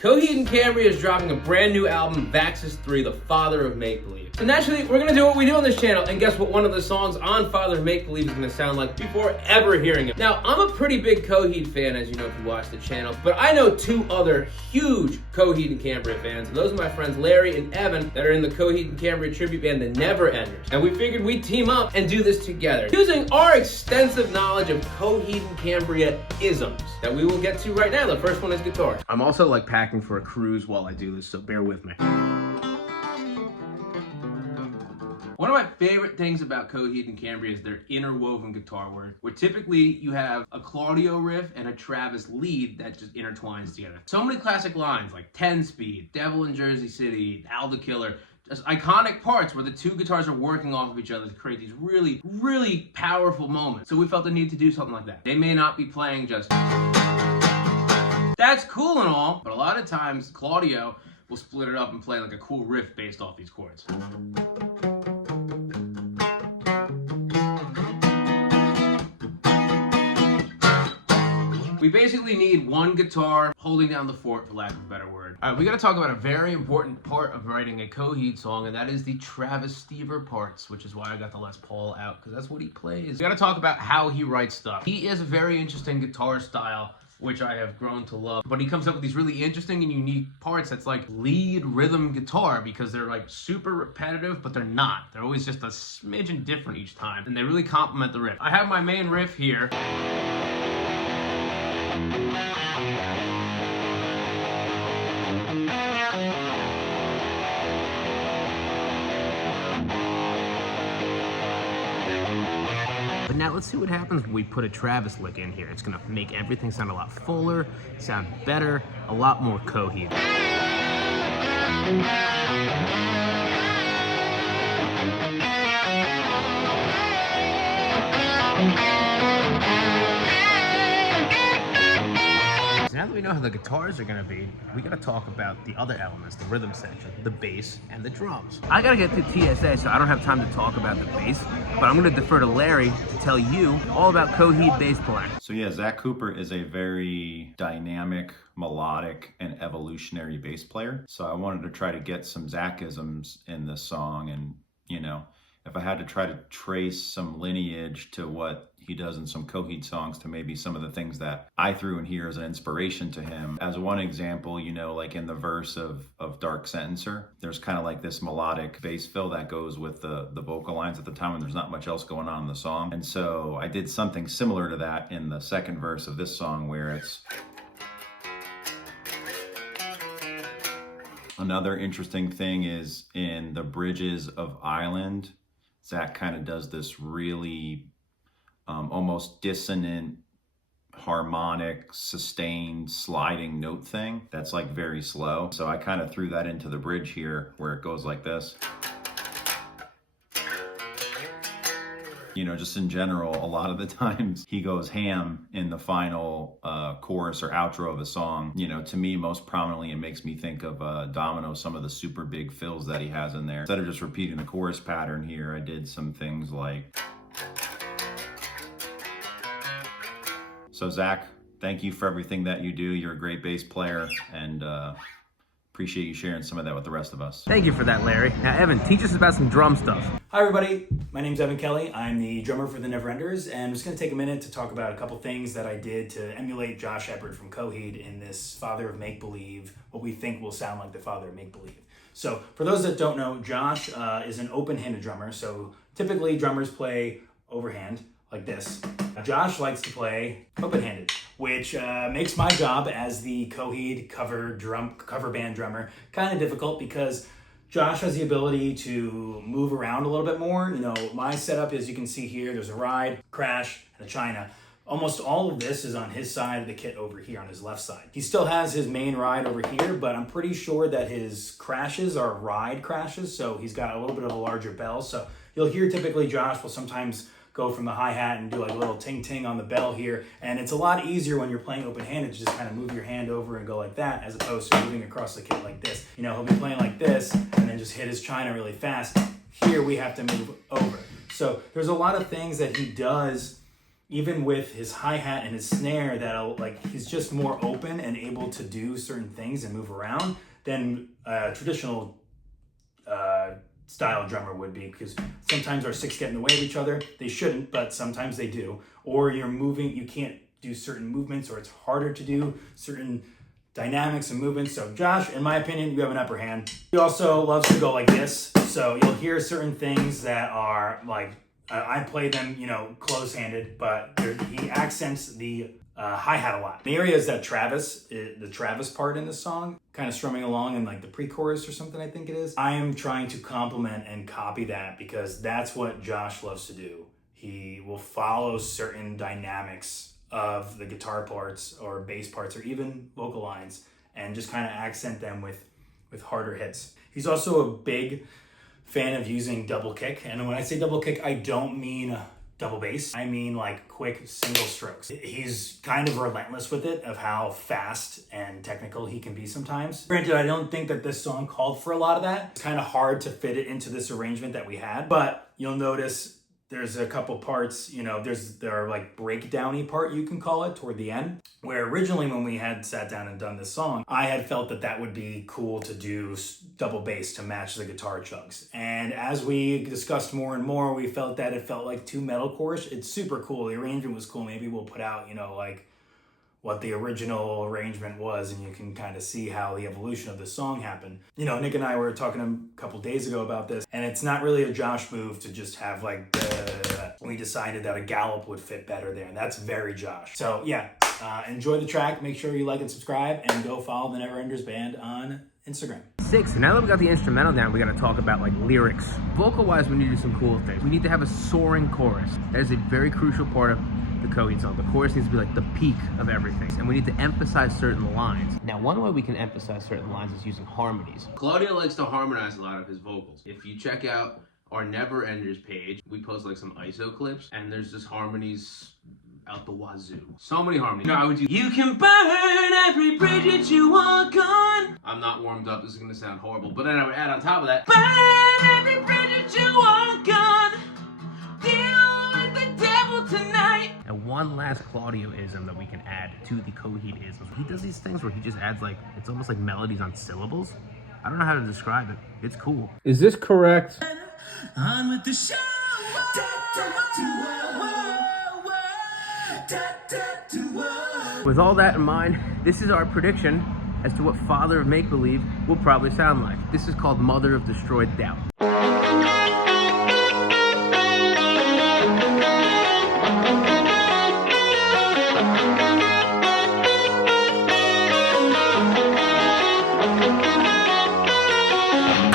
Coheed and Cambria is dropping a brand new album, Vaxis 3, the Father of Make-Believe. So naturally, we're gonna do what we do on this channel, and guess what one of the songs on Father of Make-Believe is gonna sound like before ever hearing it. Now, I'm a pretty big Coheed fan, as you know if you watch the channel, but I know two other huge Coheed and Cambria fans. Those are my friends Larry and Evan that are in the Coheed and Cambria tribute band, The Never Enders. And we figured we'd team up and do this together, using our extensive knowledge of Coheed and Cambria-isms that we will get to right now. The first one is guitar. I'm also like packing for a cruise while I do this, so bear with me. One of my favorite things about Coheed and Cambria is their interwoven guitar work, where typically you have a Claudio riff and a Travis lead that just intertwines together. So many classic lines like 10-Speed, Devil in Jersey City, Al the Killer, just iconic parts where the two guitars are working off of each other to create these really, really powerful moments. So we felt the need to do something like that. They may not be playing just... That's cool and all, but a lot of times Claudio will split it up and play like a cool riff based off these chords. We basically need one guitar holding down the fort, for lack of a better word. All right, we gotta talk about a very important part of writing a Coheed song, and that is the Travis Stever parts, which is why I got the Les Paul out, because that's what he plays. We gotta talk about how he writes stuff. He has a very interesting guitar style, which I have grown to love. But he comes up with these really interesting and unique parts that's like lead rhythm guitar, because they're like super repetitive, but they're not. They're always just a smidgen different each time, and they really complement the riff. I have my main riff here. But now let's see what happens when we put a Travis lick in here. It's gonna make everything sound a lot fuller, sound better, a lot more Coheed. Now that we know how the guitars are gonna be, we gotta talk about the other elements, the rhythm section, the bass, and the drums. I gotta get to TSA, so I don't have time to talk about the bass, but I'm gonna defer to Larry to tell you all about Coheed bass playing. So yeah, Zach Cooper is a very dynamic, melodic, and evolutionary bass player. So I wanted to try to get some Zach-isms in this song, and you know, if I had to try to trace some lineage to what he does in some Coheed songs to maybe some of the things that I threw in here as an inspiration to him. As one example, you know, like in the verse of Dark Sentencer, there's kind of like this melodic bass fill that goes with the vocal lines at the time when there's not much else going on in the song. And so I did something similar to that in the second verse of this song, where it's... Another interesting thing is in the bridges of Island, Zach kind of does this really almost dissonant, harmonic, sustained, sliding note thing that's like very slow. So I kind of threw that into the bridge here, where it goes like this. You know, just in general, a lot of the times he goes ham in the final chorus or outro of a song. You know, to me, most prominently, it makes me think of Domino, some of the super big fills that he has in there. Instead of just repeating the chorus pattern here, I did some things like... So Zach, thank you for everything that you do. You're a great bass player, and appreciate you sharing some of that with the rest of us. Thank you for that, Larry. Now, Evan, teach us about some drum stuff. Hi everybody, my name's Evan Kelly. I'm the drummer for the Never Enders, and I'm just gonna take a minute to talk about a couple things that I did to emulate Josh Shepard from Coheed in this Father of Make-Believe, what we think will sound like the Father of Make-Believe. So for those that don't know, Josh is an open-handed drummer, so typically drummers play overhand, like this. Josh likes to play open-handed, which makes my job as the Coheed cover band drummer kind of difficult, because Josh has the ability to move around a little bit more. You know, my setup, as you can see here, there's a ride, crash, and a China. Almost all of this is on his side of the kit over here on his left side. He still has his main ride over here, but I'm pretty sure that his crashes are ride crashes, so he's got a little bit of a larger bell. So you'll hear typically Josh will sometimes go from the hi-hat and do like a little ting-ting on the bell here. And it's a lot easier when you're playing open-handed to just kind of move your hand over and go like that, as opposed to moving across the kit like this. You know, he'll be playing like this and then just hit his China really fast. Here we have to move over. So there's a lot of things that he does even with his hi-hat and his snare, that'll like he's just more open and able to do certain things and move around than a traditional style drummer would be, because sometimes our sticks get in the way of each other. They shouldn't, but sometimes they do. Or you're moving, you can't do certain movements, or it's harder to do certain dynamics and movements. So Josh, in my opinion, you have an upper hand. He also loves to go like this. So you'll hear certain things that are like, I play them, you know, close-handed, but he accents the hi-hat a lot. The area is that the Travis part in the song, kind of strumming along in like the pre-chorus or something, I think it is. I am trying to complement and copy that because that's what Josh loves to do. He will follow certain dynamics of the guitar parts or bass parts or even vocal lines and just kind of accent them with harder hits. He's also a big fan of using double kick. And when I say double kick, I don't mean double bass. I mean like quick single strokes. He's kind of relentless with it, of how fast and technical he can be sometimes. Granted, I don't think that this song called for a lot of that. It's kind of hard to fit it into this arrangement that we had, but you'll notice there's a couple parts, you know, there are like breakdowny part, you can call it, toward the end, where originally when we had sat down and done this song, I had felt that would be cool to do double bass to match the guitar chugs. And as we discussed more and more, we felt that it felt like too metalcore-ish. It's super cool. The arrangement was cool. Maybe we'll put out, you know, like what the original arrangement was, and you can kind of see how the evolution of the song happened. You know, Nick and I were talking a couple days ago about this, and it's not really a Josh move to just have like we decided that a gallop would fit better there, and that's very Josh. So yeah, enjoy the track. Make sure you like and subscribe, and go follow the Neverenders Band on Instagram. 6. Now that we got the instrumental down, we got to talk about like lyrics. Vocal-wise, we need to do some cool things. We need to have a soaring chorus. That is a very crucial part of the Coheed song. The chorus needs to be like the peak of everything, and we need to emphasize certain lines. Now, one way we can emphasize certain lines is using harmonies. Claudio likes to harmonize a lot of his vocals. If you check out our Neverenders page, we post like some ISO clips, and there's just harmonies out the wazoo. So many harmonies. No, I would do, you can burn every bridge that you walk on. I'm not warmed up, this is gonna sound horrible, but then I would add on top of that, burn every bridge that you walk on. Deal with the devil tonight. And one last Claudio-ism that we can add to the Coheed-isms. He does these things where he just adds like, it's almost like melodies on syllables. I don't know how to describe it. It's cool. Is this correct? On with the show. With all that in mind, this is our prediction as to what Father of Make-Believe will probably sound like. This is called Mother of Destroyed Doubt.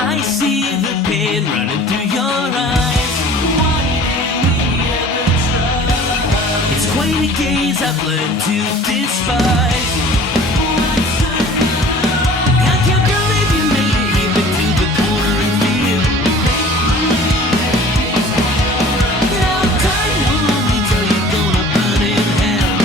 I see the pain running through your eyes. Why did we ever try? It's quite a gaze I've learned to despise. I can't believe you made it even to the corner and feel. Now time will only tell you gonna burn in hell.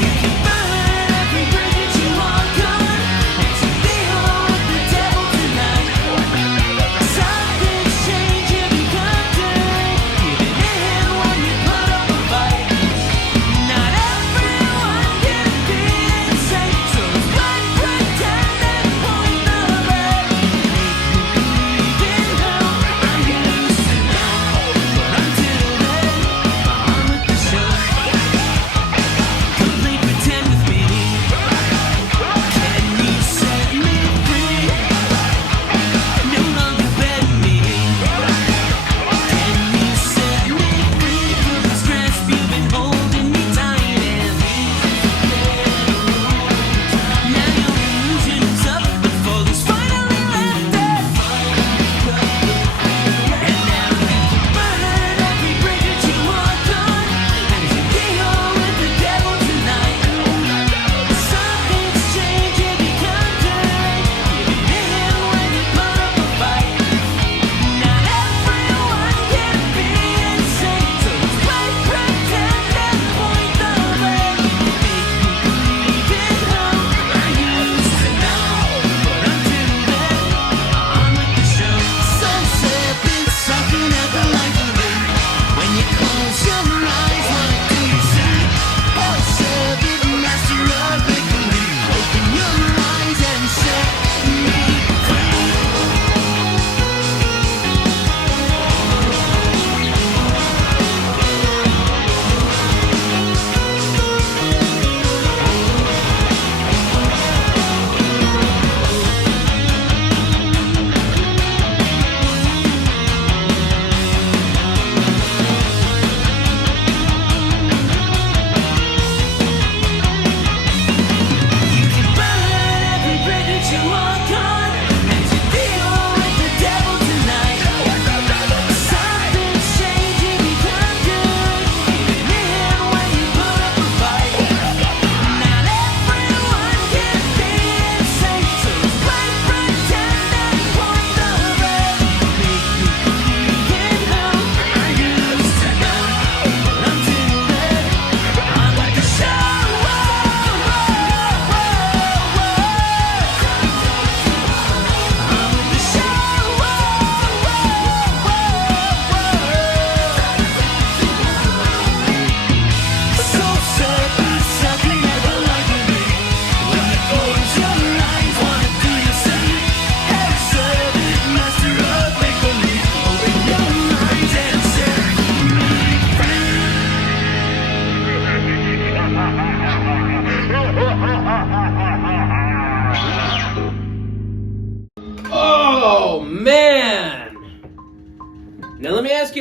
You can burn every bridge that you walk on. Deal with the devil tonight.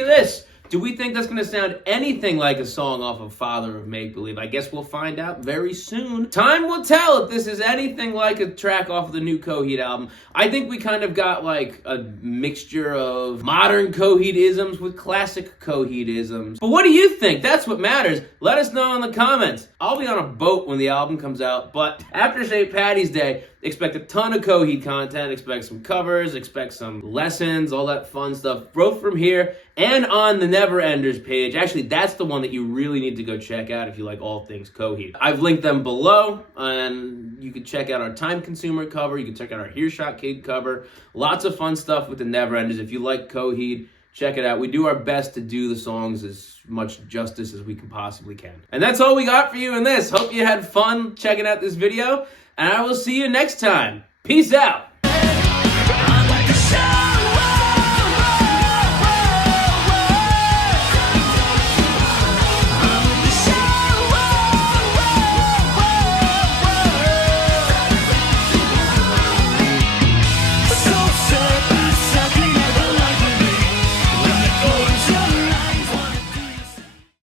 this. Do we think that's going to sound anything like a song off of Father of Make Believe? I guess we'll find out very soon. Time will tell if this is anything like a track off of the new Coheed album. I think we kind of got like a mixture of modern Coheed-isms with classic Coheed-isms. But what do you think? That's what matters. Let us know in the comments. I'll be on a boat when the album comes out, but after St. Paddy's Day, expect a ton of Coheed content, expect some covers, expect some lessons, all that fun stuff, both from here and on the Never Enders page. Actually, that's the one that you really need to go check out if you like all things Coheed. I've linked them below, and you can check out our Time Consumer cover, you can check out our Earshot Kid cover. Lots of fun stuff with the Never Enders. If you like Coheed, check it out. We do our best to do the songs as much justice as we can possibly can. And that's all we got for you in this. Hope you had fun checking out this video, and I will see you next time. Peace out.